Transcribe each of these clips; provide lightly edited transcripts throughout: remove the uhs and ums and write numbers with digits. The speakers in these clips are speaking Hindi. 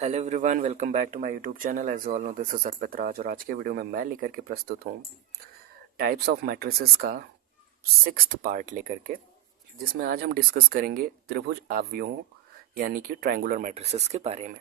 Hello everyone, welcome back to my YouTube channel. As all know this is Arpit Raj और आज के वीडियो में मैं लेकर के प्रस्तुत हूँ टाइप्स ऑफ मैट्रिसेस का 6th पार्ट लेकर के, जिसमें आज हम डिस्कस करेंगे त्रिभुज आव्यूहों यानी कि ट्रायंगुलर मैट्रिसेस के बारे में।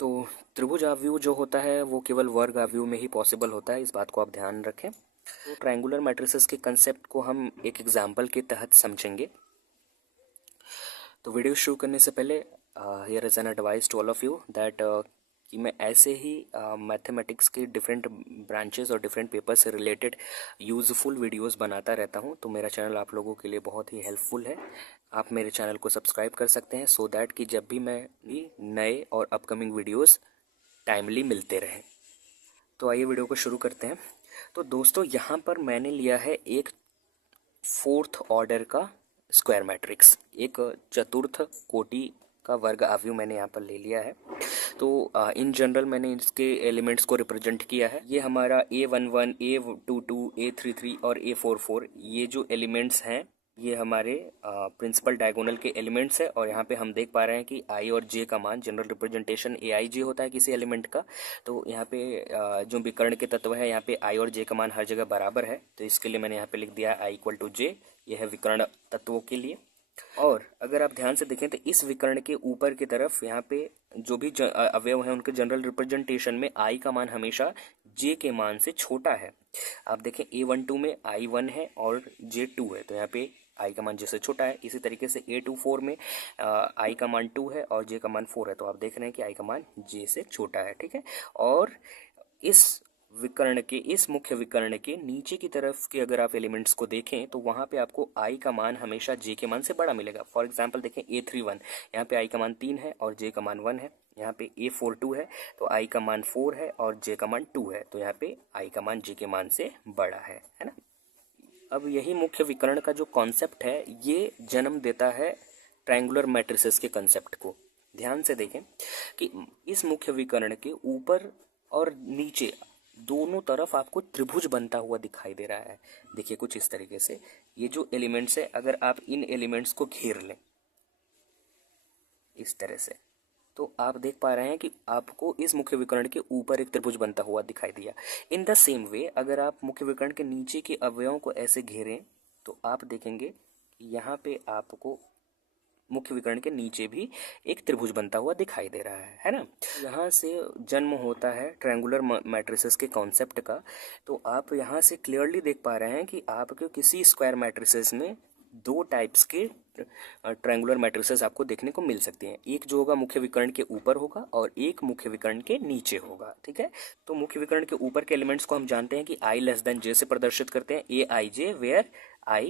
तो त्रिभुज आव्यूह जो होता है वो केवल वर्ग आव्यूह में ही पॉसिबल होता है, इस बात को आप ध्यान रखें। तो ट्रायंगुलर मैट्रिसेस के कंसेप्ट को हम एक एग्जाम्पल के तहत समझेंगे। तो वीडियो शुरू करने से पहले here is an advice to all of you that कि मैं ऐसे ही मैथमेटिक्स के डिफरेंट ब्रांचेस और डिफरेंट पेपर से रिलेटेड यूज़फुल वीडियोस बनाता रहता हूं। तो मेरा चैनल आप लोगों के लिए बहुत ही हेल्पफुल है। आप मेरे चैनल को सब्सक्राइब कर सकते हैं सो दैट कि जब भी मैं भी नए और अपकमिंग वीडियोस टाइमली मिलते रहें। तो आइए वीडियो को शुरू करते हैं। तो दोस्तों, यहाँ पर मैंने लिया है एक 4th ऑर्डर का स्क्वायर मैट्रिक्स, एक चतुर्थ कोटि का वर्ग आव्यूह मैंने यहाँ पर ले लिया है। तो इन जनरल मैंने इसके एलिमेंट्स को रिप्रेजेंट किया है। ये हमारा A11, A22, A33 और A44 ये जो एलिमेंट्स हैं ये हमारे प्रिंसिपल डायगोनल के एलिमेंट्स है। और यहाँ पे हम देख पा रहे हैं कि आई और जे का मान, जनरल रिप्रेजेंटेशन AIJ होता है किसी एलिमेंट का। तो यहाँ पे जो विकर्ण के तत्व है यहाँ पे आई और जे का मान हर जगह बराबर है, तो इसके लिए मैंने यहाँ पे लिख दिया I = J। यह है विकर्ण तत्वों के लिए। और अगर आप ध्यान से देखें तो इस विकर्ण के ऊपर की तरफ यहाँ पे जो भी अवयव हैं उनके जनरल रिप्रेजेंटेशन में आई का मान हमेशा जे के मान से छोटा है। आप देखें A12 में I1 है और J2 है, तो यहाँ पे आई का मान जे से छोटा है। इसी तरीके से A24 में आई का मान 2 है और जे का मान 4 है, तो आप देख रहे हैं कि आई का मान जे से छोटा है। ठीक है। और इस विकर्ण के, इस मुख्य विकर्ण के नीचे की तरफ के अगर आप एलिमेंट्स को देखें तो वहाँ पे आपको आई का मान हमेशा जे के मान से बड़ा मिलेगा। फॉर एग्जांपल देखें A31, यहाँ पे आई का मान 3 है और जे का मान 1 है। यहाँ पे A42 है तो आई का मान 4 है और जे का मान 2 है, तो यहाँ पे आई का मान जे के मान से बड़ा है ना। अब यही मुख्य विकर्ण का जो कॉन्सेप्ट है ये जन्म देता है ट्रायंगुलर मैट्रिसेस के कंसेप्ट को। ध्यान से देखें कि इस मुख्य विकर्ण के ऊपर और नीचे दोनों तरफ आपको त्रिभुज बनता हुआ दिखाई दे रहा है। देखिए कुछ इस तरीके से ये जो एलिमेंट्स है, अगर आप इन एलिमेंट्स को घेर लें इस तरह से, तो आप देख पा रहे हैं कि आपको इस मुख्य विकर्ण के ऊपर एक त्रिभुज बनता हुआ दिखाई दिया। इन द सेम वे अगर आप मुख्य विकर्ण के नीचे के अवयवों को ऐसे घेरें तो आप देखेंगे कि यहाँ पे आपको मुख्य विकर्ण के नीचे भी एक त्रिभुज बनता हुआ दिखाई दे रहा है ना। यहाँ से जन्म होता है ट्रायंगुलर मैट्रिसेस के कॉन्सेप्ट का। तो आप यहाँ से क्लियरली देख पा रहे हैं कि आपके किसी स्क्वायर मैट्रिसेस में दो टाइप्स के ट्रायंगुलर मैट्रिसेस आपको देखने को मिल सकती हैं। एक जो होगा मुख्य विकर्ण के ऊपर होगा और एक मुख्य विकर्ण के नीचे होगा। ठीक है। तो मुख्य विकर्ण के ऊपर के एलिमेंट्स को हम जानते हैं कि I J से प्रदर्शित करते हैं, AIJ वेयर I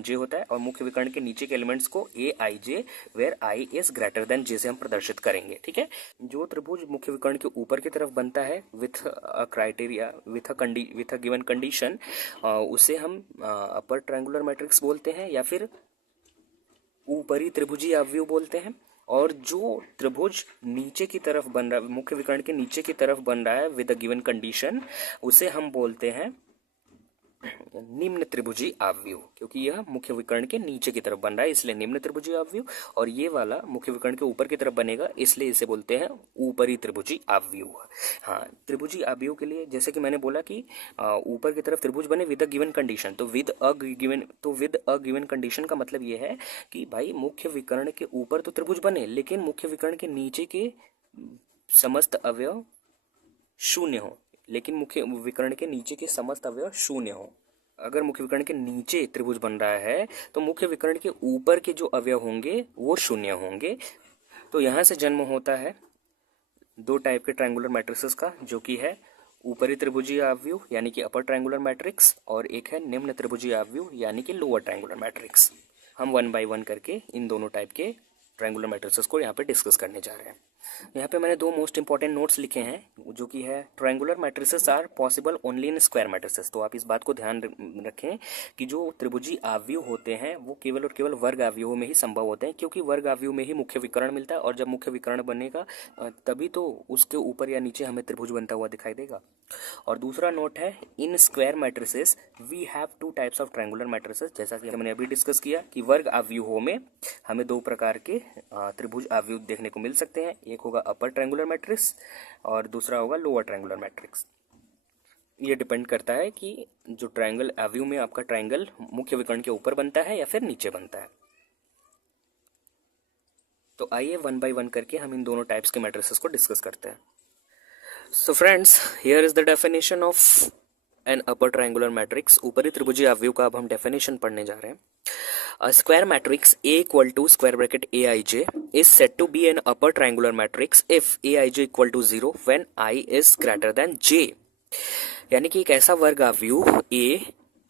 J होता है। और मुख्य विकर्ण के नीचे के एलिमेंट्स को AIJ वेयर I J से हम प्रदर्शित करेंगे। ठीक है। जो त्रिभुज मुख्य विकर्ण के ऊपर की तरफ बनता है with a criteria, with a given condition, उसे हम अपर ट्रायंगुलर मैट्रिक्स बोलते हैं या फिर ऊपरी त्रिभुजी आव्यूह बोलते हैं। और जो त्रिभुज नीचे की तरफ बन रहा है, मुख्य विकर्ण के नीचे की तरफ बन रहा है विद अ गिवन कंडीशन, उसे हम बोलते हैं निम्न त्रिभुजी आव्यूह, क्योंकि यह मुख्य विकर्ण के नीचे की तरफ बन रहा है इसलिए निम्न त्रिभुजी आव्यूह। और ये वाला मुख्य विकर्ण के ऊपर की तरफ बनेगा इसलिए इसे बोलते हैं ऊपरी त्रिभुजी आव्यूह। हाँ, त्रिभुजी आव्यूह के लिए जैसे कि मैंने बोला कि ऊपर की तरफ त्रिभुज बने विद अ गिवन कंडीशन, तो विद अ गिवन कंडीशन का मतलब ये है कि भाई मुख्य विकर्ण के ऊपर तो त्रिभुज बने लेकिन मुख्य विकर्ण के नीचे के समस्त अवयव शून्य हो, लेकिन मुख्य विकर्ण के नीचे के समस्त अवयव शून्य हो। अगर मुख्य विकर्ण के नीचे त्रिभुज बन रहा है तो मुख्य विकर्ण के ऊपर के जो अवयव होंगे वो शून्य होंगे। तो यहाँ से जन्म होता है दो टाइप के ट्रायंगुलर मैट्रिसेस का, जो कि है ऊपरी त्रिभुजी आव्यूह यानी कि अपर ट्रायंगुलर मैट्रिक्स और एक है निम्न त्रिभुजी आव्यूह यानी कि लोअर ट्रायंगुलर मैट्रिक्स। हम 1 बाय 1 करके इन दोनों टाइप के ट्रायंगुलर मैट्रिसेस को यहाँ पे डिस्कस करने जा रहे हैं। यहाँ पे मैंने दो मोस्ट इंपॉर्टेंट नोट्स लिखे हैं जो कि है triangular matrices are possible only in square matrices. तो आप इस बात को ध्यान रखें कि जो त्रिभुजी आव्यूह होते हैं वो केवल और केवल वर्ग आव्यूहों में ही संभव होते हैं, क्योंकि वर्ग आव्यूह में ही मुख्य विकर्ण मिलता है और जब मुख्य विकर्ण बनेगा तभी तो उसके ऊपर या नीचे हमें त्रिभुज बनता हुआ दिखाई देगा। और दूसरा नोट है in square matrices we have two types of triangular matrices. जैसा कि हमने अभी डिस्कस किया कि वर्ग आव्यूहों में हमें दो प्रकार के त्रिभुज आव्यूह देखने को मिल सकते हैं, एक होगा अपर ट्रायंगुलर मैट्रिक्स और दूसरा होगा लोअर ट्रायंगुलर मैट्रिक्स। ये डिपेंड करता है कि जो ट्रायंगल अव्यू में आपका ट्रायंगल मुख्य विकर्ण के ऊपर बनता है या फिर नीचे बनता है। तो आइए वन बाय वन करके हम इन दोनों टाइप्स के मैट्रिसेस को डिस्कस करते हैं। So friends, here is the definition of N upper triangular matrix. ऊपरी त्रिभुजीय अवयव का अब हम डेफिनेशन पढ़ने जा रहे हैं। A square matrix A equal to square bracket Aij is said to be an upper triangular matrix if Aij equal to 0 when I is greater than J। यानी कि एक ऐसा वर्ग अवयव A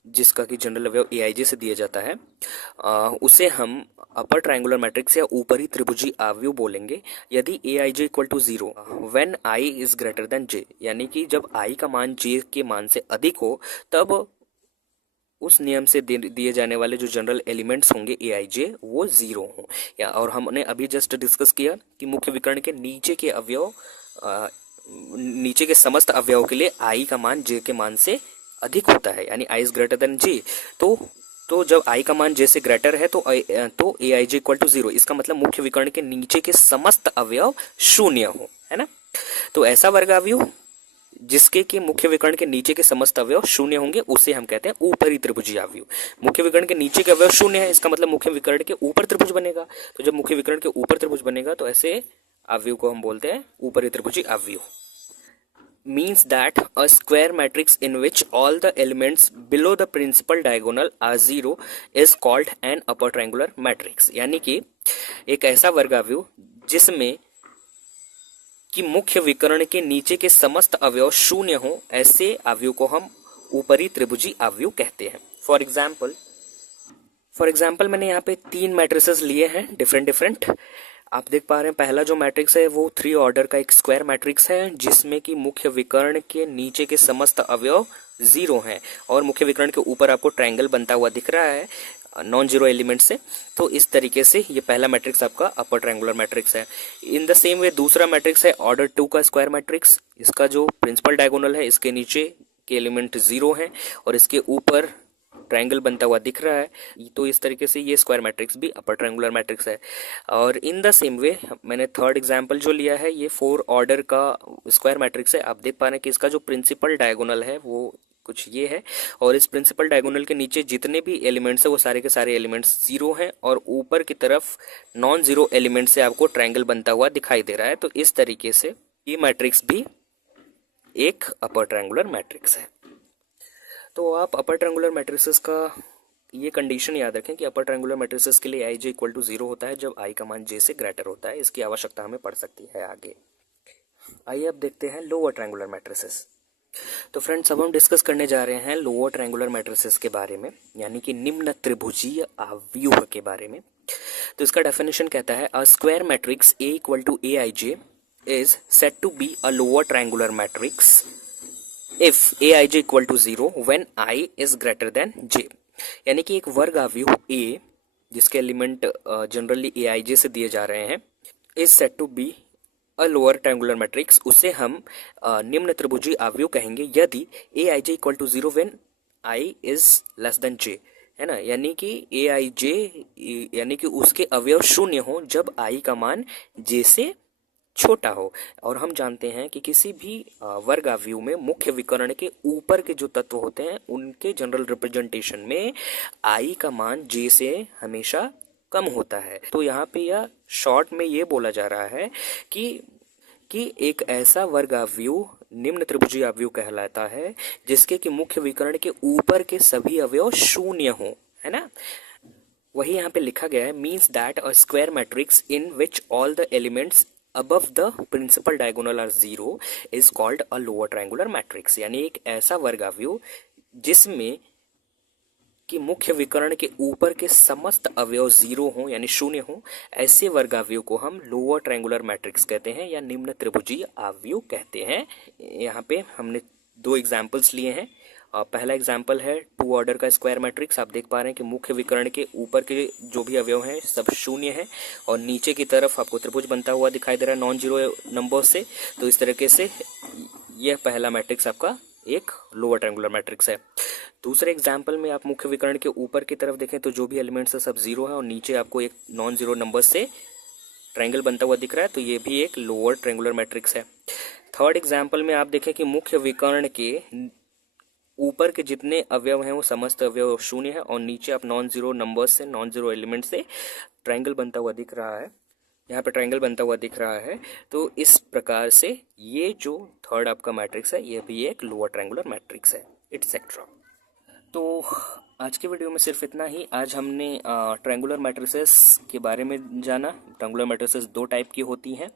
जिसका कि जनरल अवयव Aij से दिया जाता है, उसे हम अपर ट्रायंगुलर मैट्रिक्स या ऊपरी त्रिभुजी अवयव बोलेंगे यदि Aij equal to 0 when I is greater than J। यानी कि जब I का मान J के मान से अधिक हो तब उस नियम से दिए जाने वाले जो जनरल एलिमेंट्स होंगे Aij वो 0 हों। या और हमने अभी जस्ट डिस्कस किया कि मुख्य विकर्ण के नीचे के अवयव नीचे के समस्त अवयव के लिए I का मान J के मान से अधिक होता है, यानी I is greater than J। तो जब I का मान J से ग्रेटर है तो Aij इक्वल टू 0, इसका मतलब मुख्य विकर्ण के नीचे के समस्त अवयव शून्य हो, है ना। तो ऐसा वर्ग अवयव जिसके कि मुख्य विकर्ण के नीचे के समस्त अवयव शून्य होंगे उसे हम कहते हैं ऊपरी त्रिभुजीय अवयव। मुख्य विकर्ण के नीचे के अवयव शून्य है, इसका मतलब मुख्य विकर्ण के ऊपर त्रिभुज बनेगा। तो जब मुख्य विकर्ण के ऊपर त्रिभुज बनेगा तो ऐसे अवयव को हम बोलते हैं ऊपरी त्रिभुजीय अवयव। means that a square matrix in which all the elements below the principal diagonal are 0 is called an upper triangular matrix। यानी कि एक ऐसा वर्ग अवयव जिसमें कि मुख्य विकर्ण के नीचे के समस्त अवयव शून्य हो, ऐसे अवयव को हम ऊपरी त्रिभुजी अवयव कहते हैं। फॉर एग्जाम्पल मैंने यहाँ पे 3 मैट्रिसेस लिए हैं डिफरेंट। आप देख पा रहे हैं पहला जो मैट्रिक्स है वो 3 ऑर्डर का एक स्क्वायर मैट्रिक्स है जिसमें कि मुख्य विकर्ण के नीचे के समस्त अवयव 0 हैं और मुख्य विकर्ण के ऊपर आपको ट्रायंगल बनता हुआ दिख रहा है नॉन जीरो एलिमेंट से। तो इस तरीके से ये पहला मैट्रिक्स आपका अपर ट्रायंगुलर मैट्रिक्स है। इन द सेम वे दूसरा मैट्रिक्स है ऑर्डर 2 का स्क्वायर मैट्रिक्स। इसका जो प्रिंसिपल डायगोनल है इसके नीचे के एलिमेंट 0 हैं और इसके ऊपर ट्रायंगल बनता हुआ दिख रहा है। तो इस तरीके से ये स्क्वायर मैट्रिक्स भी अपर ट्रायंगुलर मैट्रिक्स है। और इन द सेम वे मैंने थर्ड एग्जांपल जो लिया है ये 4 ऑर्डर का स्क्वायर मैट्रिक्स है। आप देख पा रहे हैं कि इसका जो प्रिंसिपल डायगोनल है वो कुछ ये है और इस प्रिंसिपल डायगोनल के नीचे जितने भी एलिमेंट्स है वो सारे के सारे एलिमेंट्स 0 हैं और ऊपर की तरफ नॉन जीरो एलिमेंट से आपको ट्रायंगल बनता हुआ दिखाई दे रहा है। तो इस तरीके से ये मैट्रिक्स भी एक अपर ट्रायंगुलर मैट्रिक्स है। तो आप अपर ट्रायंगुलर मैट्रिसेस का ये कंडीशन याद रखें कि अपर ट्रायंगुलर मैट्रिसेस के लिए Aij इक्वल टू 0 होता है जब I का मान J से ग्रेटर होता है। इसकी आवश्यकता हमें पड़ सकती है आगे। आइए अब देखते हैं लोअर ट्रायंगुलर मैट्रिसेस। तो फ्रेंड्स अब हम डिस्कस करने जा रहे हैं लोअर ट्रायंगुलर मैट्रिसेस के बारे में, यानी कि निम्न त्रिभुजीय अवयव के बारे में। तो इसका डेफिनेशन कहता है a square matrix A equal to Aij is said to be a lower triangular matrix if Aij equal to 0 when I is greater than J। यानी कि एक वर्ग अवयव A जिसके एलिमेंट जनरली Aij से दिए जा रहे हैं is said to be a lower triangular matrix, उसे हम निम्न त्रिभुजीय अवयव कहेंगे यदि Aij equal to 0 when I is less than J, है ना। यानी कि Aij यानी कि उसके अवयव शून्य हो जब I का मान J से छोटा हो। और हम जानते हैं कि किसी भी वर्ग अवयव में मुख्य विकर्ण के ऊपर के जो तत्व होते हैं उनके जनरल रिप्रेजेंटेशन में I का मान J से हमेशा कम होता है। तो यहाँ पे यह शॉर्ट में ये बोला जा रहा है कि एक ऐसा वर्ग अवयव निम्न त्रिभुजीय अवयव कहलाता है जिसके कि मुख्य विकर्ण के ऊपर के सभी अवयव शून्य हो, है ना। वही यहाँ पे लिखा गया है means that a square matrix in which all the elements above the principal diagonal are 0 is called a lower triangular matrix। यानी एक ऐसा वर्ग अवयव जिसमें कि मुख्य विकर्ण के ऊपर के समस्त अवयव 0 हो यानी शून्य हो, ऐसे वर्ग अवयव को हम लोअर ट्रायंगुलर मैट्रिक्स कहते हैं या निम्न त्रिभुजीय अवयव कहते हैं। यहाँ पे हमने 2 एग्जाम्पल्स लिए हैं। पहला एग्जाम्पल है 2 ऑर्डर का स्क्वायर मैट्रिक्स। आप देख पा रहे हैं कि मुख्य विकर्ण के ऊपर के जो भी अवयव हैं सब शून्य है और नीचे की तरफ आपको त्रिभुज बनता हुआ दिखाई दे रहा है नॉन जीरो नंबर से। तो इस तरीके से यह पहला मैट्रिक्स आपका एक लोअर ट्रायंगुलर मैट्रिक्स है। दूसरे एग्जाम्पल में आप मुख्य विकर्ण के ऊपर की तरफ देखें तो जो भी एलिमेंट्स है सब 0 है और नीचे आपको एक नॉन जीरो नंबर से ट्रायंगल बनता हुआ दिख रहा है, तो ये भी एक लोअर ट्रायंगुलर मैट्रिक्स है। थर्ड एग्जाम्पल में आप देखें कि मुख्य विकर्ण के ऊपर के जितने अवयव हैं वो समस्त अवयव शून्य है और नीचे आप नॉन जीरो नंबर्स से, नॉन जीरो एलिमेंट से ट्रायंगल बनता हुआ दिख रहा है। यहाँ पे ट्रायंगल बनता हुआ दिख रहा है। तो इस प्रकार से ये जो थर्ड आपका मैट्रिक्स है ये भी एक लोअर ट्रायंगुलर मैट्रिक्स है, एटसेट्रा। तो आज के वीडियो में सिर्फ इतना ही। आज हमने ट्रायंगुलर मैट्रिसेस के बारे में जाना। ट्रायंगुलर मैट्रिसेस दो टाइप की होती हैं,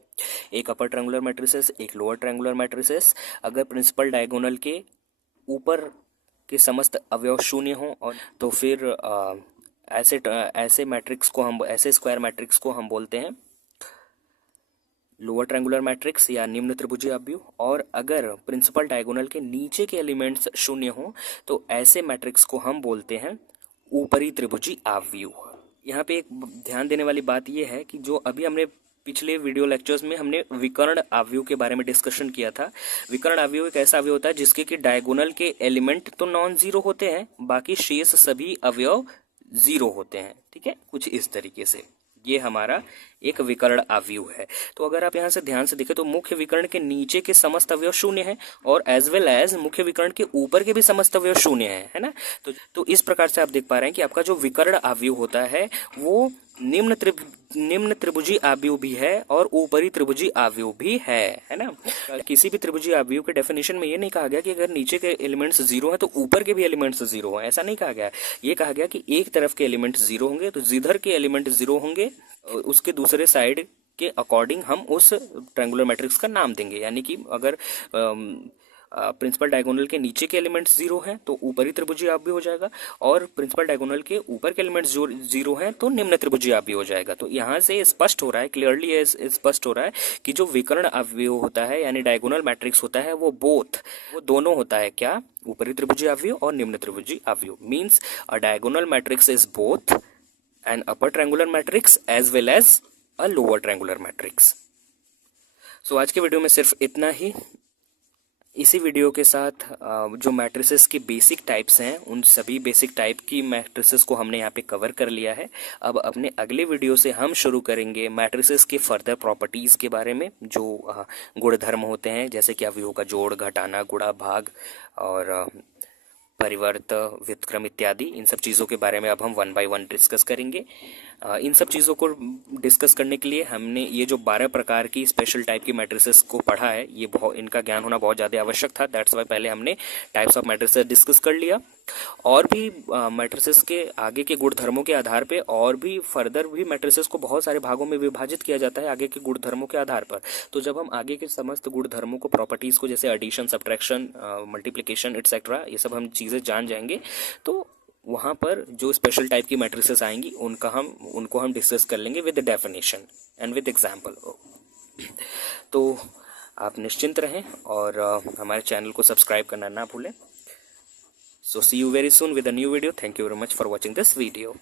एक अपर ट्रायंगुलर मैट्रिसेस, एक लोअर ट्रायंगुलर मैट्रिसेस। अगर प्रिंसिपल डायगोनल के ऊपर के समस्त अवयव शून्य हों और तो फिर ऐसे मैट्रिक्स को हम, ऐसे स्क्वायर मैट्रिक्स को हम बोलते हैं लोअर ट्रायंगुलर मैट्रिक्स या निम्न त्रिभुजीय आव्यूह। और अगर प्रिंसिपल डायगोनल के नीचे के एलिमेंट्स शून्य हों तो ऐसे मैट्रिक्स को हम बोलते हैं ऊपरी त्रिभुजीय आव्यूह। यहाँ पे एक ध्यान देने वाली बात यह है कि जो अभी हमने पिछले वीडियो लेक्चर्स में हमने विकर्ण आव्यूह के बारे में डिस्कशन किया था। विकर्ण आव्यूह एक ऐसा आव्यूह होता है जिसके कि डायगोनल के एलिमेंट तो नॉन जीरो होते हैं, बाकी शेष सभी अवयव जीरो होते हैं। ठीक है, कुछ इस तरीके से ये हमारा एक विकर्ण आव्यूह है। तो अगर आप यहाँ से ध्यान से देखें तो मुख्य विकर्ण के नीचे के समस्त अवयव शून्य है और एज वेल एज मुख्य विकर्ण के ऊपर के भी समस्त अवयव शून्य है ना। तो इस प्रकार से आप देख पा रहे हैं कि आपका जो विकर्ण आव्यूह होता है वो निम्न त्रिभुजीय आव्यूह भी है और ऊपरी त्रिभुजीय आव्यूह भी है ना। किसी भी त्रिभुजीय आव्यूह के डेफिनेशन में ये नहीं कहा गया कि अगर नीचे के एलिमेंट्स जीरो हैं तो ऊपर के भी एलिमेंट्स जीरो हैं, ऐसा नहीं कहा गया। ये कहा गया कि एक तरफ के एलिमेंट्स जीरो होंगे तो जिधर के एलिमेंट जीरो होंगे उसके दूसरे साइड के अकॉर्डिंग हम उस ट्रायंगुलर मैट्रिक्स का नाम देंगे। यानी कि अगर प्रिंसिपल डायगोनल के नीचे के एलिमेंट्स जीरो हैं तो ऊपरी त्रिभुजीय आव्यूह हो जाएगा और प्रिंसिपल डायगोनल के ऊपर के एलिमेंट्स जो जीरो हैं तो निम्न त्रिभुजीय आव्यूह हो जाएगा। तो यहाँ से स्पष्ट हो रहा है, क्लियरली स्पष्ट हो रहा है कि जो विकर्ण आव्यूह होता है यानी डायगोनल मैट्रिक्स होता है वो दोनों होता है। क्या? ऊपरी त्रिभुजीय आव्यूह और निम्न त्रिभुजीय आव्यूह। Means a diagonal matrix is both an upper triangular matrix as well as a lower triangular matrix. So आज के वीडियो में सिर्फ इतना ही। इसी वीडियो के साथ जो मैट्रिसेस की बेसिक टाइप्स हैं उन सभी बेसिक टाइप की मैट्रिसेस को हमने यहाँ पे कवर कर लिया है। अब अपने अगले वीडियो से हम शुरू करेंगे मैट्रिसेस के फर्दर प्रॉपर्टीज़ के बारे में, जो गुणधर्म होते हैं जैसे कि अवयवों का जोड़, घटाना, गुणा, भाग और परिवर्त, व्युत्क्रम इत्यादि। इन सब चीज़ों के बारे में अब हम 1 बाय 1 डिस्कस करेंगे। इन सब चीज़ों को डिस्कस करने के लिए हमने ये जो 12 प्रकार की स्पेशल टाइप की मैट्रिसेस को पढ़ा है, ये इनका ज्ञान होना बहुत ज़्यादा आवश्यक था। दैट्स वाई पहले हमने टाइप्स ऑफ मैट्रिसेस डिस्कस कर लिया। और भी मैट्रिसेस के आगे के गुणधर्मों के आधार पे और भी फर्दर भी मैट्रिसेस को बहुत सारे भागों में विभाजित किया जाता है आगे के गुणधर्मों के आधार पर। तो जब हम आगे के समस्त गुणधर्मों को, प्रॉपर्टीज़ को, जैसे एडिशन, सब्ट्रैक्शन, मल्टीप्लिकेशन एटसेट्रा, ये सब हम चीज़ें जान जाएंगे तो वहाँ पर जो स्पेशल टाइप की मैट्रिसेस आएंगी उनको हम डिस्कस कर लेंगे with definition and with example. तो आप निश्चिंत रहें और हमारे चैनल को सब्सक्राइब करना ना भूलें। So see you very soon with a new video. Thank you very much for watching this video.